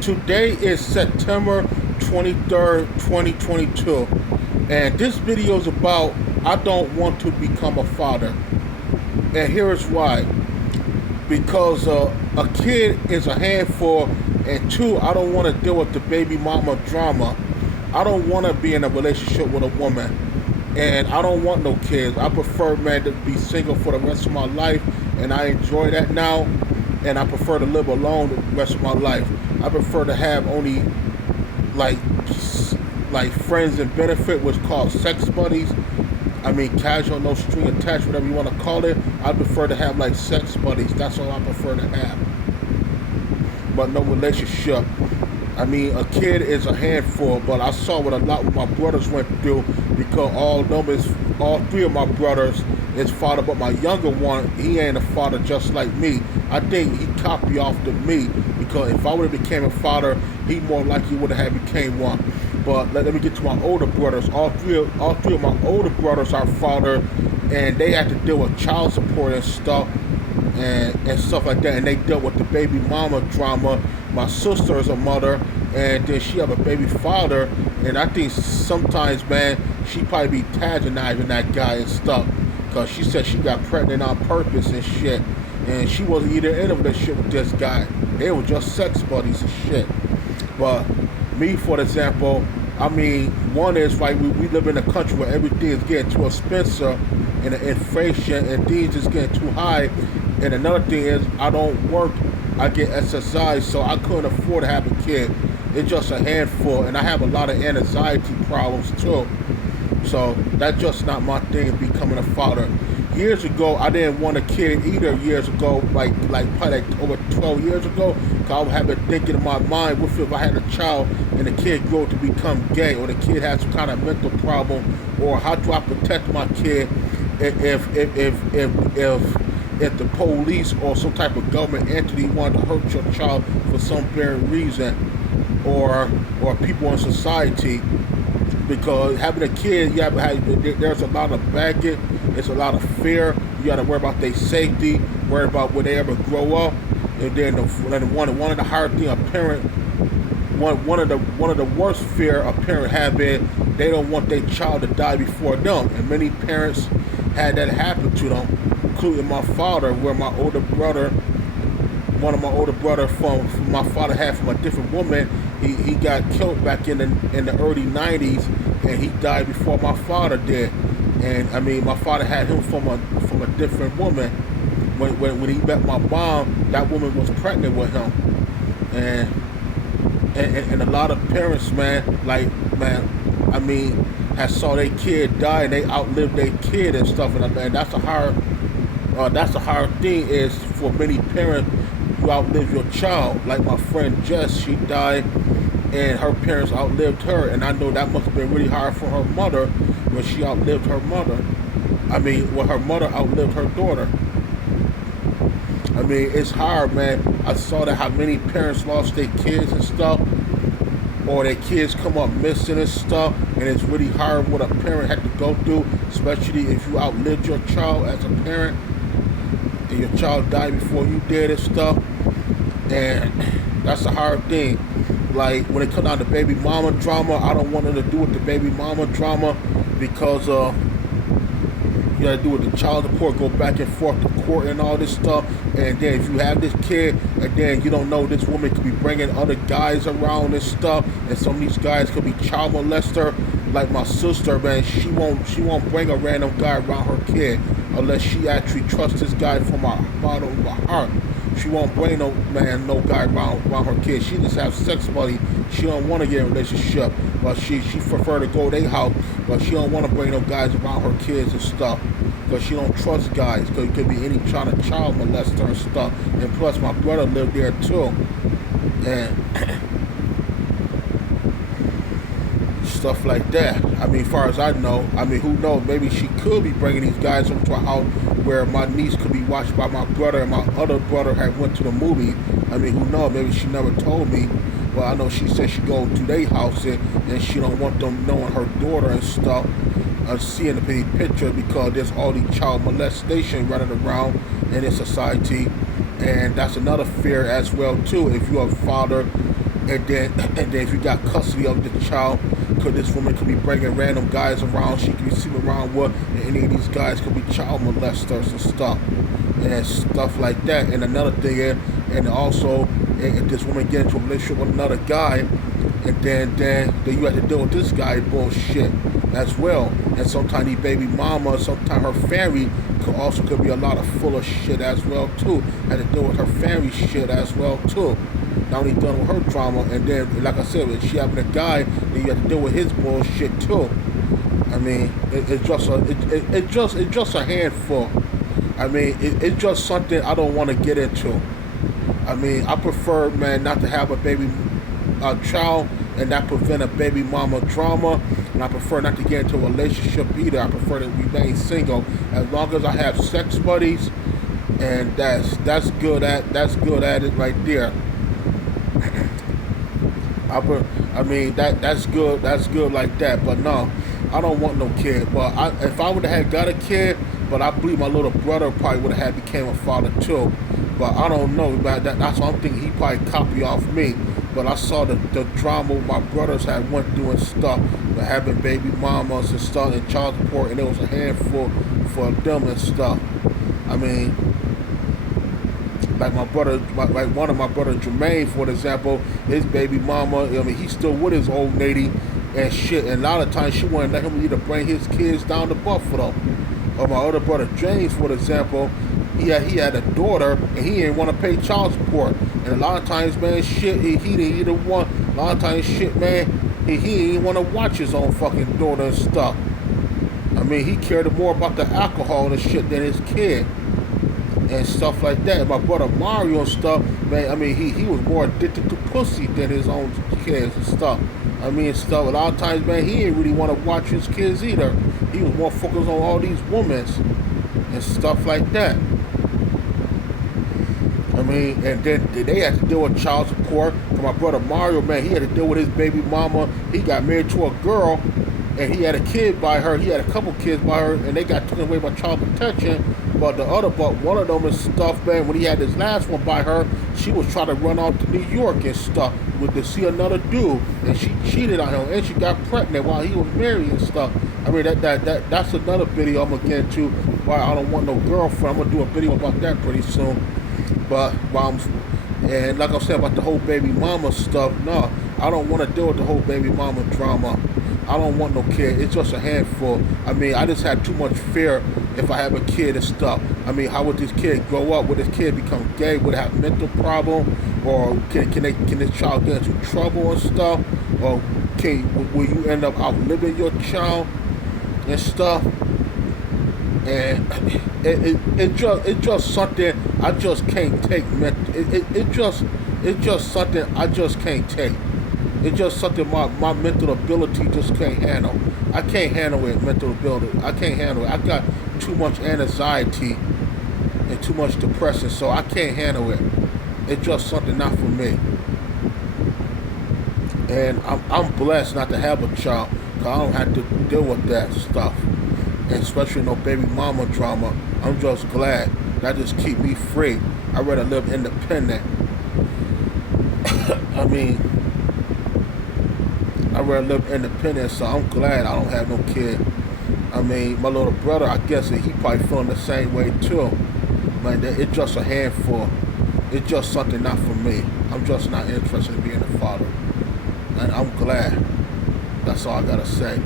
Today is September 23rd, 2022, and this video is about I don't want to become a father. And here's why. Because a kid is a handful, and two, I don't want to deal with the baby mama drama. I don't want to be in a relationship with a woman, and I don't want no kids. I prefer, man, to be single for the rest of my life, and I enjoy that now. And I prefer to live alone the rest of my life. I prefer to have only like like friends and benefit, what's called sex buddies. I mean, casual, no string attached, whatever you want to call it. I prefer to have like sex buddies. That's all I prefer to have. But no relationship. I mean, a kid is a handful, but I saw what a lot of my brothers went through because all three of my brothers is father, but my younger one, he ain't a father just like me. I think he copied off to me because if I would have became a father, he more likely would have became one. But let me get to my older brothers. All three of my older brothers are father, and they had to deal with child support and stuff and stuff like that. And they dealt with the baby mama drama. My sister is a mother, and then she have a baby father. And I think sometimes, man, she probably be antagonizing that guy and stuff, cause she said she got pregnant on purpose and shit. And she wasn't either in a relationship with this guy. They were just sex buddies and shit. But me, for example, I mean, one is like we live in a country where everything is getting too expensive and the inflation and things is getting too high. And another thing is I don't work, I get SSI, so I couldn't afford to have a kid. It's just a handful, and I have a lot of anxiety problems too. So that's just not my thing, becoming a father. Years ago, I didn't want a kid either. Years ago, like probably like over 12 years ago, cause I have been thinking in my mind, what if I had a child and the kid grow to become gay, or the kid has some kind of mental problem, or how do I protect my kid if the police or some type of government entity wanted to hurt your child for some very reason, or people in society. Because having a kid, there's a lot of baggage, there's a lot of fear. You got to worry about their safety, worry about where they ever grow up, and then one of the hard thing a parent, one of the worst fear a parent have been they don't want their child to die before them, and many parents had that happen to them, including my father, where my older brother, one of my older brother from my father had from a different woman. He got killed back in the early 90s, and he died before my father did. And I mean, my father had him from a different woman. When he met my mom, that woman was pregnant with him. And a lot of parents, man, I mean, had saw their kid die and they outlived their kid and stuff. And that's a hard thing is for many parents. You outlive your child. Like my friend Jess, she died and her parents outlived her, and I know that must have been really hard for her mother when she outlived her mother. I mean, when her mother outlived her daughter. I mean, it's hard, man. I saw that how many parents lost their kids and stuff, or their kids come up missing and stuff, and it's really hard what a parent had to go through, especially if you outlived your child as a parent and your child died before you did and stuff. And that's a hard thing. Like when it comes down to baby mama drama, I don't want nothing to do with the baby mama drama because you gotta do with the child support, go back and forth to court and all this stuff. And then if you have this kid, and then you don't know this woman could be bringing other guys around and stuff, and some of these guys could be child molester. Like my sister, man, she won't bring a random guy around her kid unless she actually trusts this guy from her bottom of her heart. She won't bring no guy around her kids. She just have sex buddy. She don't want to get in a relationship, but she prefer to go to their house, but she don't want to bring no guys around her kids and stuff, because she don't trust guys, because it could be any kind of child molester and stuff. And plus, my brother lived there too, and stuff like that. I mean, as far as I know, I mean, who knows? Maybe she could be bringing these guys over to her house where my niece could be watched by my brother, and my other brother had went to the movie. I mean, who knows? Maybe she never told me. Well, I know she said she go to their house and she don't want them knowing her daughter and stuff, seeing the picture, because there's all these child molestation running around in this society. And that's another fear as well too. If you're a father, and then if you got custody of the child, could this woman could be bringing random guys around she could be sleeping around with, and any of these guys could be child molesters and stuff like that. And another thing is, and also if this woman get into a relationship with another guy, and then you have to deal with this guy bullshit as well. And sometimes these baby mama, sometimes her family could be a lot of full of shit as well too. Had to deal with her family shit as well too. Not only dealing with her drama, and then like I said, if she having a guy, then you have to deal with his bullshit too. I mean, it's just a handful. I mean, it's just something I don't want to get into. I mean, I prefer, man, not to have a child and not prevent a baby mama drama. And I prefer not to get into a relationship either. I prefer to remain single as long as I have sex buddies, and that's good at it right there. I mean that's good like that. But no, I don't want no kid. But if I would have got a kid, but I believe my little brother probably would have became a father too. But I don't know. That's what I'm thinking. He probably copied off me. But I saw the drama my brothers had went through and stuff, with having baby mamas and stuff and child support, and it was a handful for them and stuff. I mean, like my brother, like one of my brothers, Jermaine, for example, his baby mama, I mean, he's still with his old lady and shit, and a lot of times she wouldn't let him either bring his kids down to Buffalo. Or my other brother, James, for example, he had a daughter, and he didn't want to pay child support. And a lot of times, man, shit, he didn't either want, a lot of times, shit, man, he didn't want to watch his own fucking daughter and stuff. I mean, he cared more about the alcohol and shit than his kid. And stuff like that. My brother Mario and stuff, man, I mean, he was more addicted to pussy than his own kids and stuff. I mean, stuff, a lot of times, man, he didn't really want to watch his kids either. He was more focused on all these women and stuff like that. I mean, and then they had to deal with child support. For my brother Mario, man, he had to deal with his baby mama. He got married to a girl, and he had a kid by her. He had a couple kids by her, and they got taken away by child protection. But one of them and stuff, man, when he had his last one by her, she was trying to run off to New York and stuff to see another dude, and she cheated on him, and she got pregnant while he was married and stuff. I mean, that's another video I'm gonna get into. Why I don't want no girlfriend. I'm gonna do a video about that pretty soon. But and like I said about the whole baby mama stuff, no, I don't want to deal with the whole baby mama drama. I don't want no kid. It's just a handful. I mean, I just had too much fear if I have a kid and stuff. I mean, how would this kid grow up? Would this kid become gay? Would it have mental problem? Or can this child get into trouble and stuff? Or will you end up outliving your child and stuff? And it's just something I just can't take. It's just something I just can't take. It's just something my mental ability just can't handle. I can't handle it, mental ability. I can't handle it. I got too much anxiety and too much depression, so I can't handle it. It's just something not for me. And I'm blessed not to have a child, because I don't have to deal with that stuff. And especially no baby mama drama. I'm just glad that just keep me free. I'd rather live independent. I mean, I'd rather live independent, so I'm glad I don't have no kid. I mean, my little brother, I guess he probably feeling the same way too. Man, it's just a handful. It's just something not for me. I'm just not interested in being a father. And I'm glad. That's all I gotta say.